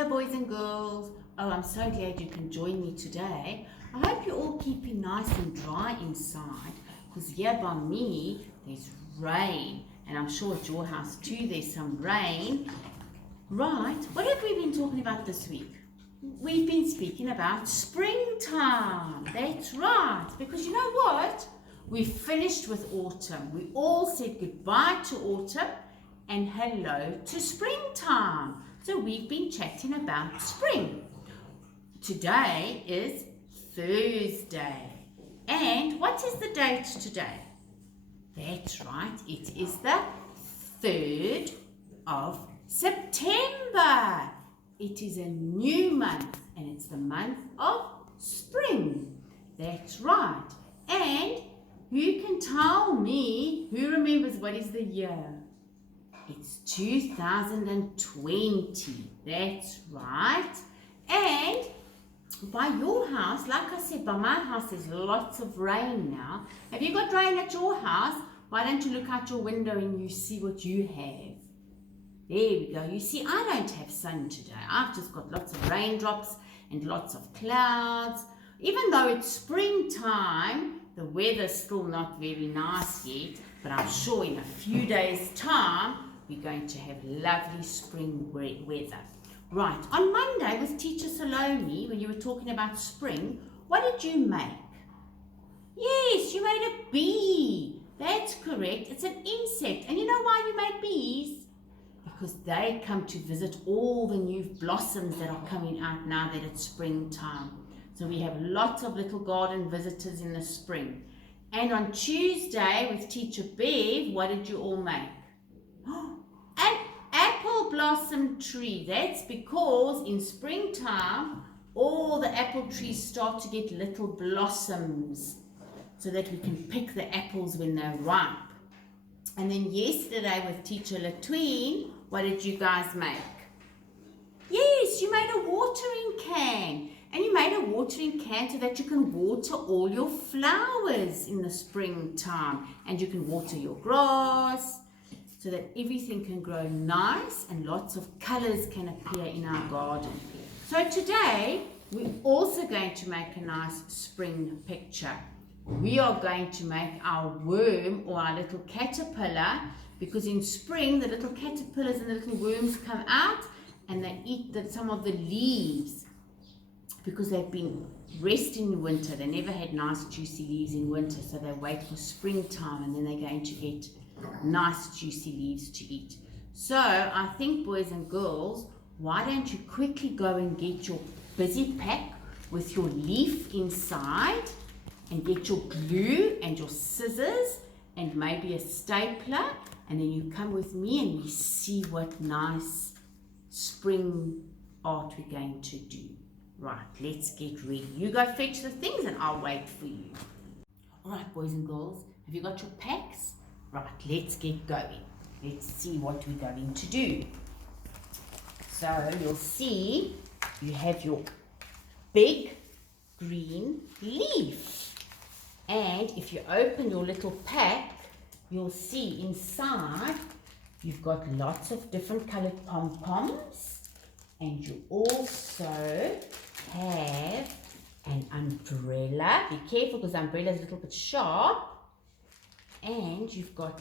Hello boys and girls. Oh, I'm so glad you can join me today. I hope you're all keeping nice and dry inside, because here by me there's rain, and I'm sure at your house too there's some rain. Right, what have we been talking about this week? We've been speaking about springtime. That's right, because you know what? We finished with autumn. We all said goodbye to autumn and hello to springtime. So we've been chatting about spring. Today is Thursday. And what is the date today? That's right, it is the 3rd of September. It is a new month and it's the month of spring. That's right. And who can tell me, who remembers what is the year? It's 2020. That's right. And by your house, like I said, by my house there's lots of rain now. Have you got rain at your house? Why don't you look out your window and you see what you have? There we go. You see, I don't have sun today. I've just got lots of raindrops and lots of clouds. Even though it's springtime, the weather's still not very nice yet, but I'm sure in a few days' time, we're going to have lovely spring weather. Right, on Monday with Teacher Salome, when you were talking about spring, what did you make? Yes, you made a bee. That's correct. It's an insect. And you know why you made bees? Because they come to visit all the new blossoms that are coming out now that it's springtime. So we have lots of little garden visitors in the spring. And on Tuesday with Teacher Bev, what did you all make? An apple blossom tree. That's because in springtime, all the apple trees start to get little blossoms so that we can pick the apples when they're ripe. And then yesterday with Teacher Latween, what did you guys make? Yes, you made a watering can. And you made a watering can so that you can water all your flowers in the springtime. And you can water your grass so that everything can grow nice and lots of colors can appear in our garden. So today, we're also going to make a nice spring picture. We are going to make our worm or our little caterpillar, because in spring, the little caterpillars and the little worms come out and they eat some of the leaves, because they've been resting in winter. They never had nice juicy leaves in winter, so they wait for springtime and then they're going to get nice juicy leaves to eat. So I think, boys and girls, why don't you quickly go and get your busy pack with your leaf inside and get your glue and your scissors and maybe a stapler, and then you come with me and we see what nice spring art we're going to do. Right, let's get ready. You go fetch the things and I'll wait for you. All right, boys and girls, have you got your packs? Right, let's get going. Let's see what we're going to do. So you'll see you have your big green leaf. And if you open your little pack, you'll see inside you've got lots of different colored pom-poms. And you also have an umbrella. Be careful because the umbrella is a little bit sharp. And you've got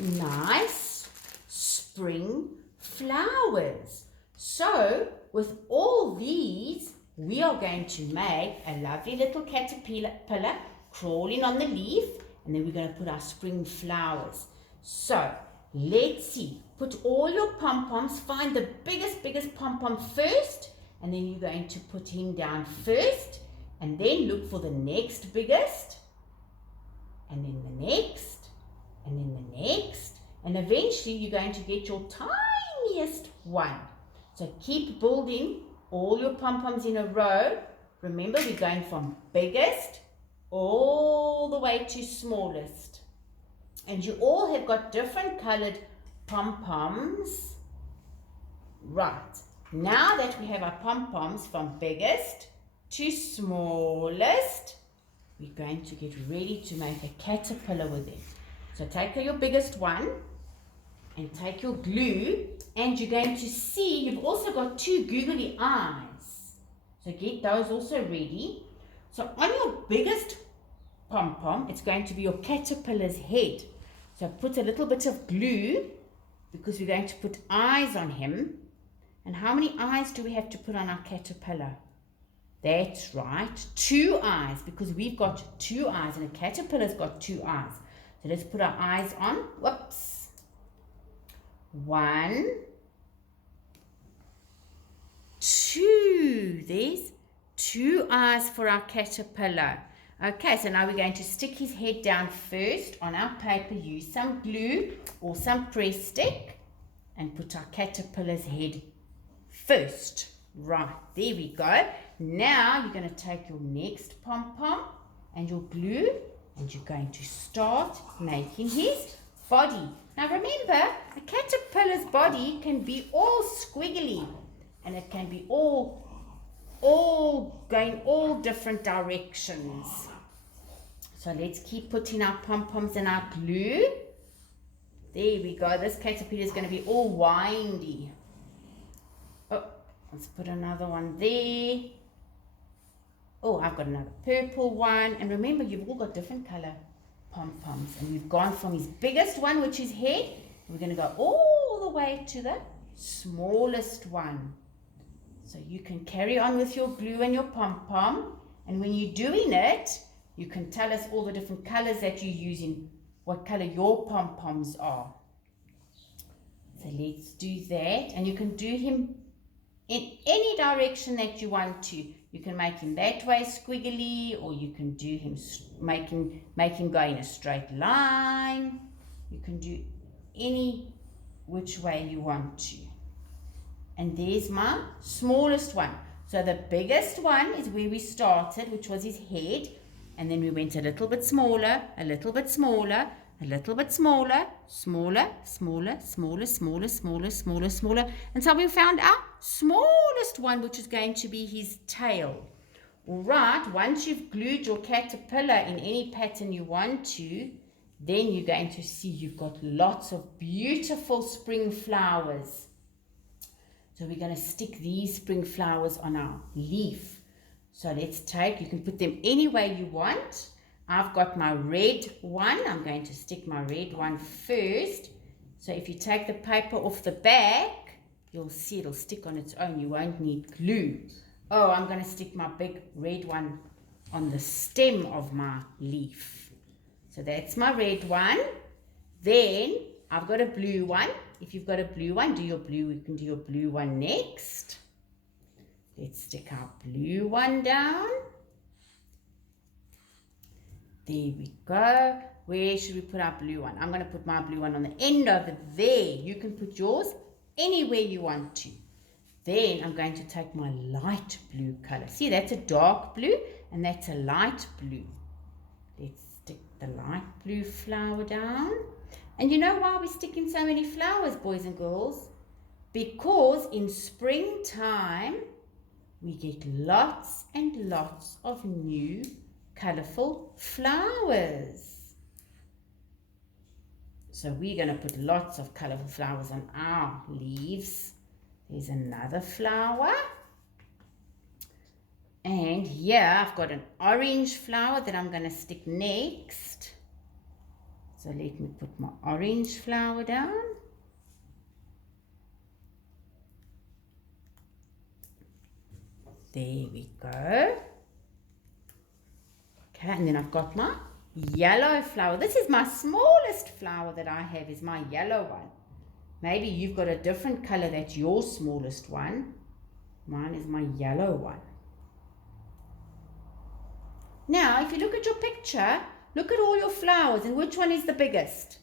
nice spring flowers. So with all these, we are going to make a lovely little caterpillar crawling on the leaf, and then we're going to put our spring flowers. So let's see. Put all your pom-poms, find the biggest pom-pom first, and then you're going to put him down first, and then look for the next biggest, and then the next, and then the next, and eventually you're going to get your tiniest one. So keep building all your pom-poms in a row. Remember, we're going from biggest all the way to smallest. And you all have got different colored pom-poms. Right, now that we have our pom-poms from biggest to smallest, we're going to get ready to make a caterpillar with it. So take your biggest one and take your glue, and you're going to see you've also got two googly eyes. So get those also ready. So on your biggest pom-pom, it's going to be your caterpillar's head. So put a little bit of glue because we're going to put eyes on him. And how many eyes do we have to put on our caterpillar? That's right, 2 eyes, because we've got 2 eyes and a caterpillar's got 2 eyes. So let's put our eyes on. Whoops. 1, 2. There's 2 eyes for our caterpillar. Okay, so now we're going to stick his head down first on our paper. Use some glue or some press stick and put our caterpillar's head first. Right, there we go. Now you're going to take your next pom-pom and your glue and you're going to start making his body. Now remember, a caterpillar's body can be all squiggly and it can be all going all different directions. So let's keep putting our pom-poms and our glue. There we go. This caterpillar is going to be all windy. Oh, let's put another one there. Oh, I've got another purple one. And remember, you've all got different color pom-poms. And we've gone from his biggest one, which is head. We're going to go all the way to the smallest one. So you can carry on with your glue and your pom-pom. And when you're doing it, you can tell us all the different colors that you're using, what color your pom-poms are. So let's do that. And you can do him in any direction that you want to. You can make him that way squiggly, or you can do him, make him go in a straight line. You can do any which way you want to. And there's my smallest one. So the biggest one is where we started, which was his head. And then we went a little bit smaller, a little bit smaller, a little bit smaller, smaller, smaller, smaller, smaller, smaller, smaller, smaller. Until we found our smallest one, which is going to be his tail. All right, once you've glued your caterpillar in any pattern you want to, then you're going to see you've got lots of beautiful spring flowers. So we're going to stick these spring flowers on our leaf. So let's take, you can put them any way you want. I've got my red one. I'm going to stick my red one first. So if you take the paper off the back, you'll see it'll stick on its own. You won't need glue. Oh, I'm going to stick my big red one on the stem of my leaf. So that's my red one. Then I've got a blue one. If you've got a blue one, do your blue. You can do your blue one next. Let's stick our blue one down. There we go. Where should we put our blue one? I'm going to put my blue one on the end over there. You can put yours anywhere you want to. Then I'm going to take my light blue color. See, that's a dark blue and that's a light blue. Let's stick the light blue flower down. And you know why we're sticking so many flowers, boys and girls? Because in springtime, we get lots and lots of new colorful flowers. So we're going to put lots of colorful flowers on our leaves. There's another flower. And here I've got an orange flower that I'm going to stick next. So let me put my orange flower down. There we go. Okay, and then I've got my yellow flower. This is my smallest flower that I have, is my yellow one. Maybe you've got a different color that's your smallest one. Mine is my yellow one. Now, if you look at your picture, look at all your flowers and which one is the biggest?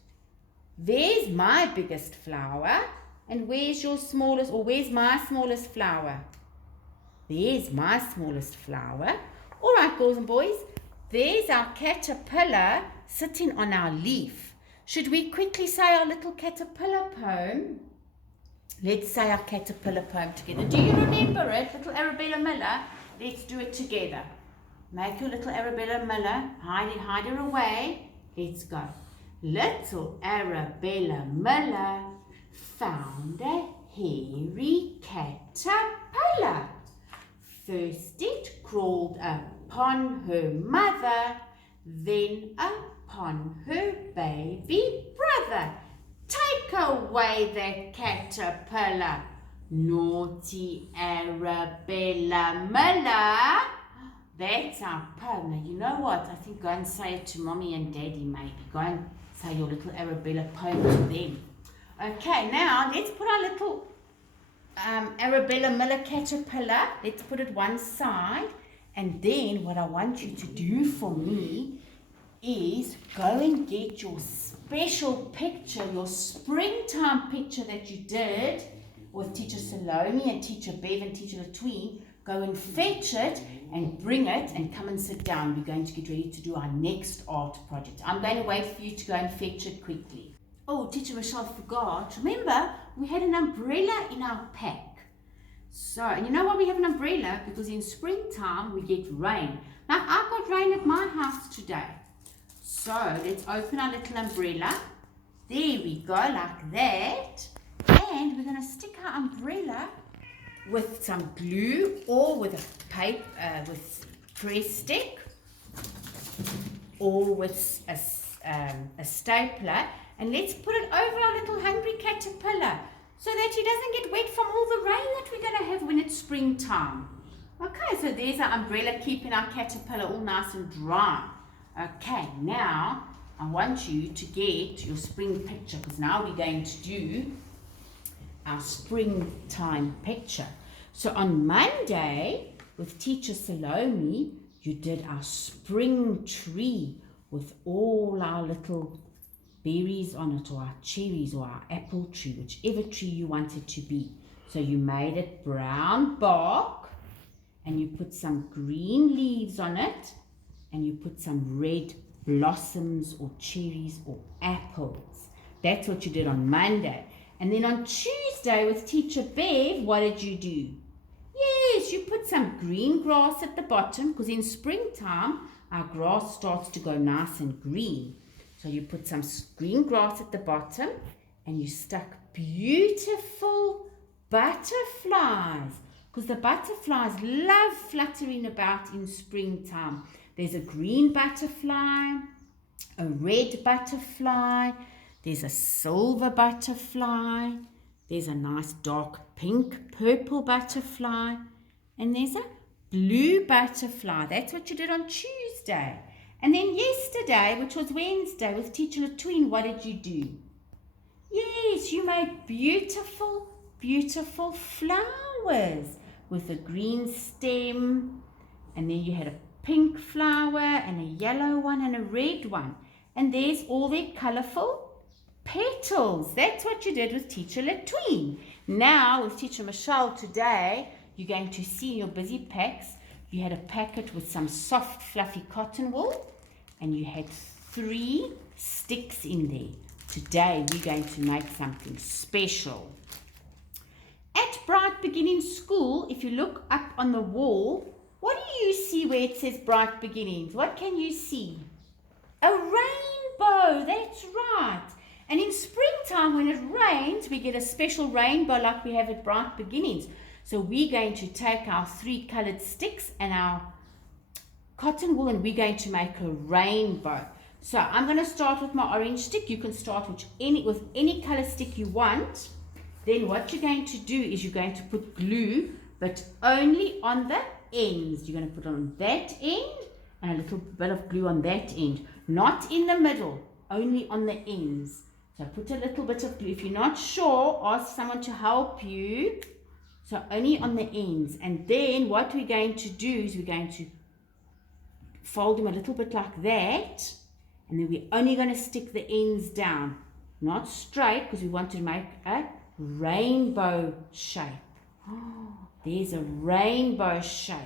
There's my biggest flower. And where's your smallest, or where's my smallest flower? There's my smallest flower. All right, girls and boys, there's our caterpillar sitting on our leaf. Should we quickly say our little caterpillar poem? Let's say our caterpillar poem together. Do you remember it, little Arabella Miller? Let's do it together. Make your little Arabella Miller, hide her away. Let's go. Little Arabella Miller found a hairy caterpillar. First it crawled upon her mother, then upon her baby brother. Take away that caterpillar, naughty Arabella Miller. That's our poem. Now, you know what? I think go and say it to Mommy and Daddy maybe. Go and say your little Arabella poem to them. Okay, now let's put our little Arabella Miller caterpillar. Let's put it one side. And then what I want you to do for me is go and get your special picture, your springtime picture that you did with Teacher Salome and Teacher Bev and Teacher Latween. Go and fetch it and bring it and come and sit down. We're going to get ready to do our next art project. I'm going to wait for you to go and fetch it quickly. Oh, Teacher Michelle forgot. Remember, we had an umbrella in our pack. So, and you know why we have an umbrella? Because in springtime we get rain. Now, I've got rain at my house today. So, let's open our little umbrella. There we go, like that. And we're going to stick our umbrella with some glue or with a paper, with press stick or with a stapler. And let's put it over our little hungry caterpillar so that he doesn't get wet from all the rain that we're going to have when it's springtime. Okay, so there's our umbrella keeping our caterpillar all nice and dry. Okay, now I want you to get your spring picture because now we're going to do our springtime picture. So on Monday with Teacher Salome, you did our spring tree with all our little berries on it, or our cherries, or our apple tree, whichever tree you want it to be. So you made it brown bark, and you put some green leaves on it, and you put some red blossoms, or cherries, or apples. That's what you did on Monday. And then on Tuesday with Teacher Bev, what did you do? Yes, you put some green grass at the bottom, because in springtime, our grass starts to go nice and green. So you put some green grass at the bottom and you stuck beautiful butterflies, because the butterflies love fluttering about in springtime. There's a green butterfly, a red butterfly, there's a silver butterfly, there's a nice dark pink purple butterfly, and there's a blue butterfly. That's what you did on Tuesday. And then yesterday, which was Wednesday, with Teacher Latween, what did you do? Yes, you made beautiful, beautiful flowers with a green stem. And then you had a pink flower and a yellow one and a red one. And there's all their colourful petals. That's what you did with Teacher Latween. Now, with Teacher Michelle today, you're going to see in your busy packs, you had a packet with some soft, fluffy cotton wool, and you had 3 sticks in there. Today, we're going to make something special. At Bright Beginnings School, if you look up on the wall, what do you see where it says Bright Beginnings? What can you see? A rainbow, that's right. And in springtime, when it rains, we get a special rainbow like we have at Bright Beginnings. So we're going to take our 3 colored sticks and our cotton wool, and we're going to make a rainbow. So I'm going to start with my orange stick. You can start with any color stick you want. Then what you're going to do is you're going to put glue, but only on the ends. You're going to put it on that end and a little bit of glue on that end. Not in the middle, only on the ends. So put a little bit of glue. If you're not sure, ask someone to help you. So only on the ends. And then what we're going to do is we're going to fold them a little bit like that. And then we're only going to stick the ends down. Not straight, because we want to make a rainbow shape. Oh, there's a rainbow shape.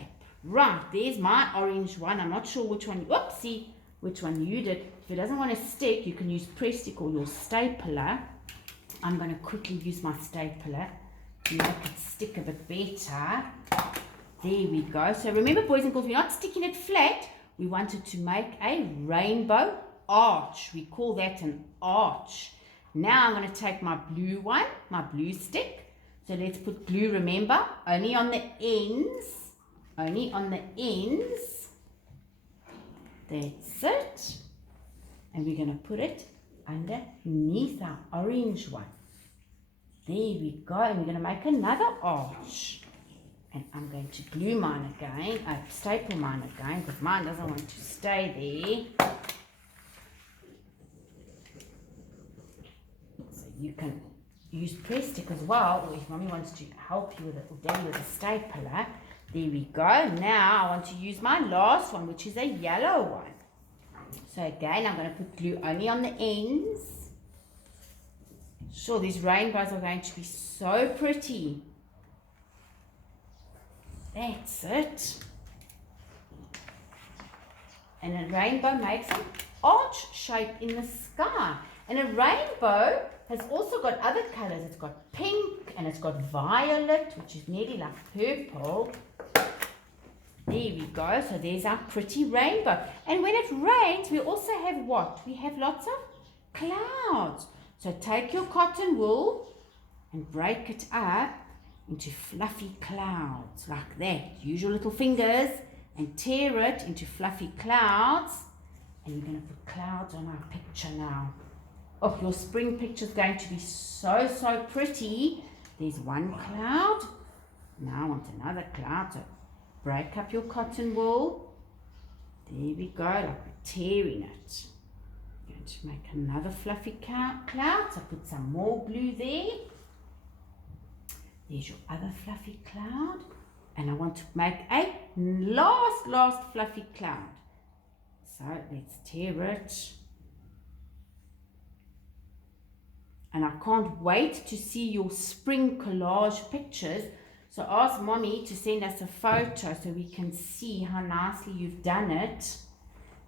Right, there's my orange one. I'm not sure which one. Whoopsie, which one you did. If it doesn't want to stick, you can use press stick or your stapler. I'm going to quickly use my stapler to make it stick a bit better. There we go. So remember, boys and girls, we're not sticking it flat. We wanted to make a rainbow arch. We call that an arch. Now I'm going to take my blue one, my blue stick. So let's put glue, remember, only on the ends. Only on the ends. That's it. And we're going to put it underneath our orange one. There we go. And we're going to make another arch. And I'm going to glue mine again, staple mine again, because mine doesn't want to stay there. So you can use press stick as well, or if mommy wants to help you with it, or daddy with a stapler. There we go. Now I want to use my last one, which is a yellow one. So again, I'm going to put glue only on the ends. Sure, these rainbows are going to be so pretty. That's it. And a rainbow makes an arch shape in the sky. And a rainbow has also got other colors. It's got pink and it's got violet, which is nearly like purple. There we go. So there's our pretty rainbow. And when it rains, we also have what? We have lots of clouds. So take your cotton wool and break it up into fluffy clouds like that. Use your little fingers and tear it into fluffy clouds. And you're going to put clouds on our picture now. Oh, your spring picture is going to be so, so pretty. There's one cloud. Now I want another cloud. So break up your cotton wool. There we go, like we're tearing it. I'm going to make another fluffy cloud. So put some more glue there. There's your other fluffy cloud. And I want to make a last fluffy cloud. So let's tear it. And I can't wait to see your spring collage pictures. So ask mommy to send us a photo so we can see how nicely you've done it.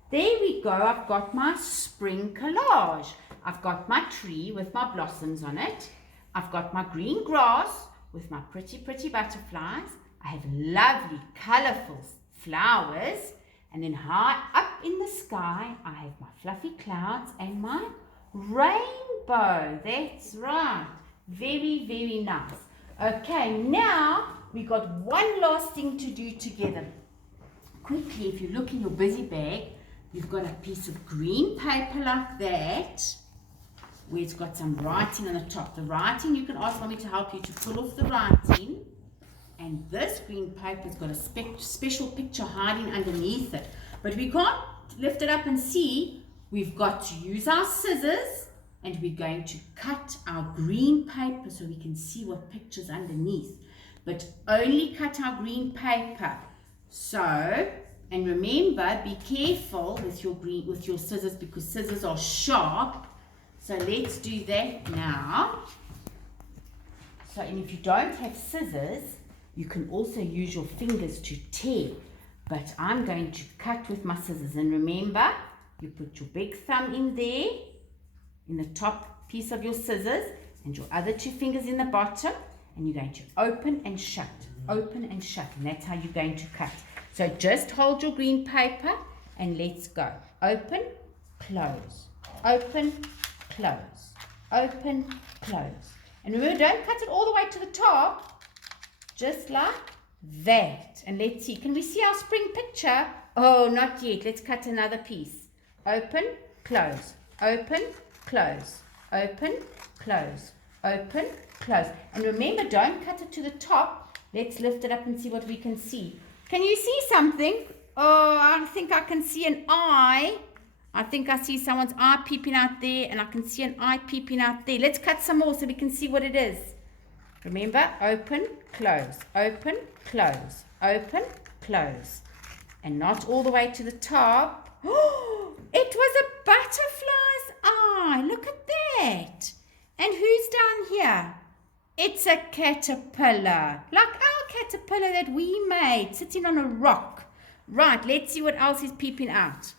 There we go. I've got my spring collage. I've got my tree with my blossoms on it. I've got my green grass with my pretty butterflies. I have lovely colourful flowers. And then high up in the sky, I have my fluffy clouds and my rainbow. That's right. Very nice. Okay, now we got one last thing to do together. Quickly, if you look in your busy bag, you've got a piece of green paper like that, where it's got some writing on the top. The writing, you can ask mommy to help you to pull off the writing. And this green paper's got a special picture hiding underneath it. But we can't lift it up and see. We've got to use our scissors, and we're going to cut our green paper so we can see what picture's underneath. But only cut our green paper. So, and remember, be careful with your scissors, because scissors are sharp. So let's do that now. So, and if you don't have scissors, you can also use your fingers to tear. But I'm going to cut with my scissors. And remember, you put your big thumb in there, in the top piece of your scissors, and your other two fingers in the bottom, and you're going to open and shut, and that's how you're going to cut. So just hold your green paper and let's go. Open, close, open, close, open, close. And remember, don't cut it all the way to the top, just like that. And let's see, can we see our spring picture? Oh, not yet. Let's cut another piece. Open, close, open, close, open, close, open, close. And remember, don't cut it to the top. Let's lift it up and see what we can see. Can you see something? Oh, I think I can see an eye. I think I see someone's eye peeping out there, and I can see an eye peeping out there. Let's cut some more so we can see what it is. Remember, open, close, open, close, open, close. And not all the way to the top. Oh, it was a butterfly's eye. Look at that. And who's down here? It's a caterpillar. Like our caterpillar that we made, sitting on a rock. Right, let's see what else is peeping out.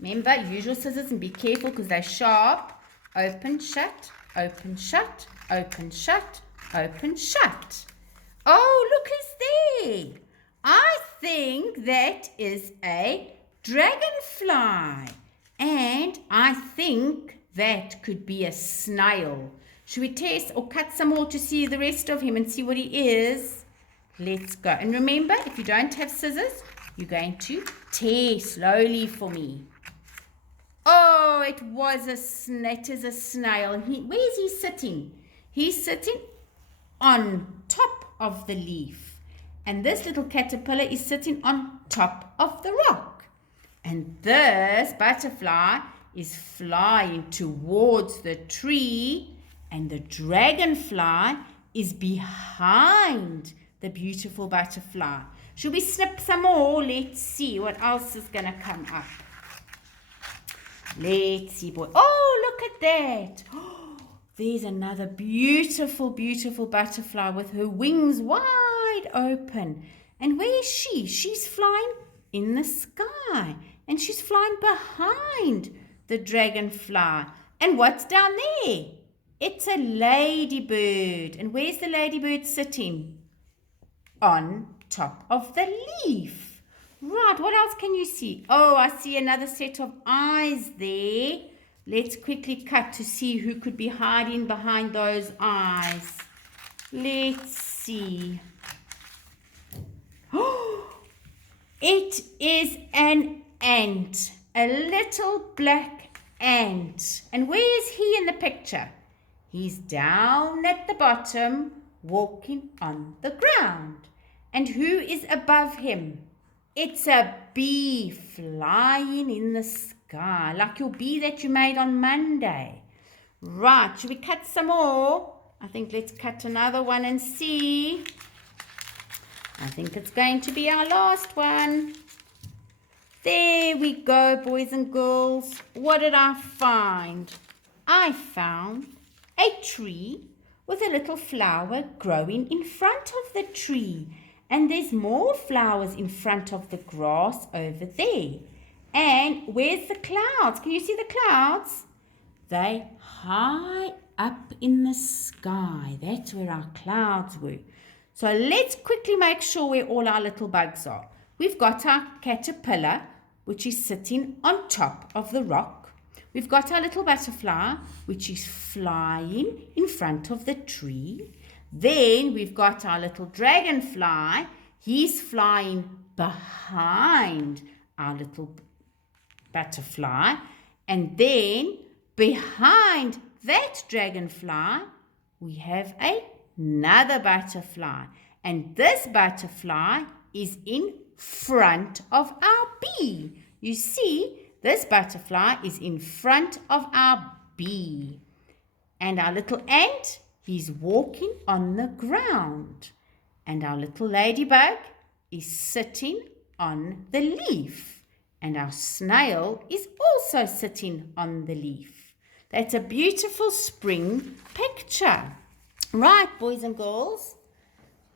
Remember, use your scissors and be careful because they're sharp. Open, shut, open, shut, open, shut, open, shut. Oh, look who's there. I think that is a dragonfly. And I think that could be a snail. Should we test or cut some more to see the rest of him and see what he is? Let's go. And remember, if you don't have scissors, you're going to tear slowly for me. Oh, it is a snail. Where is he sitting? He's sitting on top of the leaf. And this little caterpillar is sitting on top of the rock. And this butterfly is flying towards the tree. And the dragonfly is behind the beautiful butterfly. Should we snip some more? Let's see what else is going to come up. Let's see, boy. Oh, look at that. Oh, there's another beautiful, beautiful butterfly with her wings wide open. And where is she? She's flying in the sky. And she's flying behind the dragonfly. And what's down there? It's a ladybird. And where's the ladybird sitting? On top of the leaf. Right, what else can you see? Oh, I see another set of eyes there. Let's quickly cut to see who could be hiding behind those eyes. Let's see. Oh, it is an ant. A little black ant. And where is he in the picture? He's down at the bottom, walking on the ground. And who is above him? It's a bee flying in the sky, like your bee that you made on Monday. Right, should we cut some more? I think let's cut another one and see. I think it's going to be our last one. There we go, boys and girls. What did I find? I found a tree with a little flower growing in front of the tree. And there's more flowers in front of the grass over there. And where's the clouds? Can you see the clouds? They high up in the sky. That's where our clouds were. So let's quickly make sure where all our little bugs are. We've got our caterpillar, which is sitting on top of the rock. We've got our little butterfly, which is flying in front of the tree. Then we've got our little dragonfly. He's flying behind our little butterfly. And then behind that dragonfly, we have another butterfly. And this butterfly is in front of our bee. You see, this butterfly is in front of our bee. And our little ant, he's walking on the ground. And our little ladybug is sitting on the leaf. And our snail is also sitting on the leaf. That's a beautiful spring picture. Right, boys and girls.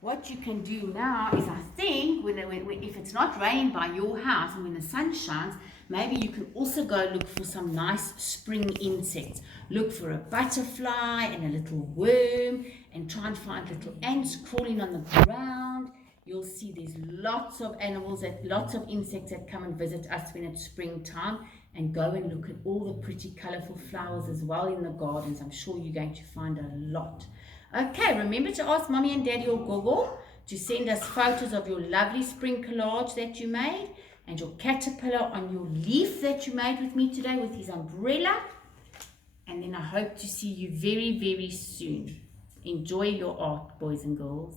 What you can do now is, I think, if it's not raining by your house and when the sun shines, maybe you can also go look for some nice spring insects. Look for a butterfly and a little worm and try and find little ants crawling on the ground. You'll see there's lots of animals, lots of insects that come and visit us when it's springtime. And go and look at all the pretty colourful flowers as well in the gardens. I'm sure you're going to find a lot. Okay, remember to ask Mommy and Daddy or Google to send us photos of your lovely spring collage that you made and your caterpillar on your leaf that you made with me today with his umbrella. And then I hope to see you very, very soon. Enjoy your art, boys and girls.